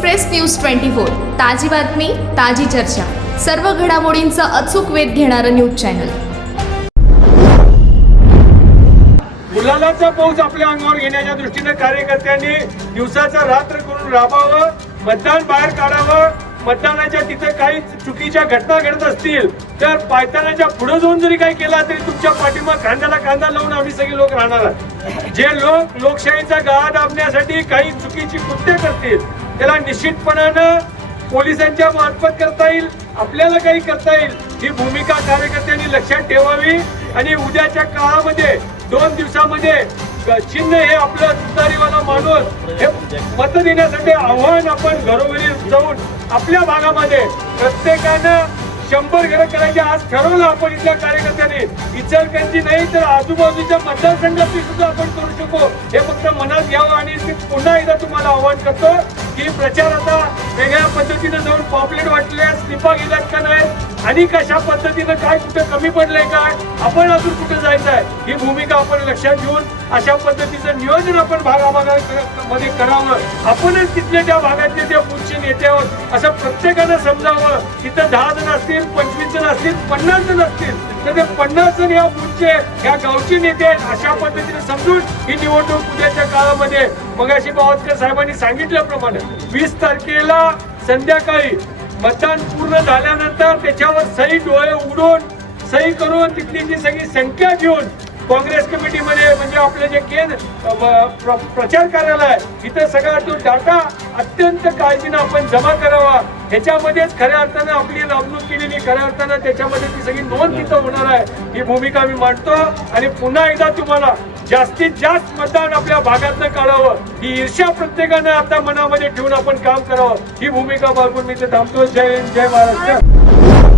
Express news twenty four ताजी बातमी ताजी चर्चा. सर्व घडामोडींचा अचूक वेध घेणारं न्यूज चॅनल. मुलालाचा पाऊस आपल्या अंगावर घेण्याच्या दृष्टीने कार्यकर्त्यांनी दिवसाचा रात्र करून राबावं मतदान बाहेर काढावं. मतदानाच्या तिथे काही चुकीच्या घटना घडत असतील तर पायतानाच्या पुढे जाऊन जरी काही केला तरी तुमच्या पाठीमाग खांद्याला खांदा लावून आम्ही सगळे लोक राहणार जे लोक लोकशाहीचा गळा दाबण्यासाठी काही चुकीची कृत्य करतील त्याला निश्चितपणानं पोलिसांच्या मार्फत करता येईल आपल्याला काही करता येईल. ही भूमिका कार्यकर्त्यांनी लक्षात ठेवावी आणि उद्याच्या काळामध्ये दोन दिवसामध्ये चिन्ह हे आपलं तुतारीवाला माणूस हे मत देण्यासाठी आव्हान आपण घरोघरी जाऊन आपल्या भागामध्ये प्रत्येकानं शंभर घरं करायचे आज ठरवलं आपण इथल्या कार्यकर्त्यांनी. इचलकरंजी नाही तर आजूबाजूच्या मतदारसंघातही सुद्धा आपण करू शकू. हे फक्त मनात घ्यावं आणि ते पुन्हा एकदा तुम्हाला आव्हान करतो. की प्रचार आता वेगळ्या पद्धतीनं जाऊन पॉपलेट वाटले स्लिपा गेल्यात का नाही? आणि कशा पद्धतीनं काय कुठं कमी पडलंय काय? आपण अजून कुठं जायचं आहे ही भूमिका आपण लक्षात घेऊन अशा पद्धतीचं नियोजन आपण भागाभागामध्ये करावं. आपणच तिथल्या त्या भागातले त्या पुढचे नेते आहोत. असं प्रत्येकानं समजावं. तिथं दहा जण असतील पंचवीस जण असतील पन्नास जण असतील. तर ते पन्नास जण या पुढचे या गावचे नेते अशा पद्धतीने समजून ही निवडणूक उद्याच्या काळामध्ये मगाशी बावतकर साहेबांनी सांगितल्याप्रमाणे वीस तारखेला संध्याकाळी मतदान पूर्ण झाल्यानंतर त्याच्यावर सही डोळे उघडून सही करून तिथली जी सगळी संख्या घेऊन काँग्रेस कमिटीमध्ये म्हणजे आपले जे केंद्र प्र- प्रचार कार्यालय आहे इथं सगळा तो डाटा अत्यंत काळजीनं आपण जमा करावा. ह्याच्यामध्येच खऱ्या अर्थानं आपली राबणूक केलेली खऱ्या अर्थानं त्याच्यामध्ये ती सगळी नोंद तिथं होणार आहे. ही भूमिका मी मांडतो आणि पुन्हा एकदा तुम्हाला जास्तीत जास्त मतदान आपल्या भागातनं काढावं. ही ईर्ष्या प्रत्येकानं आता मनामध्ये ठेवून आपण काम करावं. ही भूमिका बाळगून मी ते थांबतो. जय हिंद, जय महाराष्ट्र.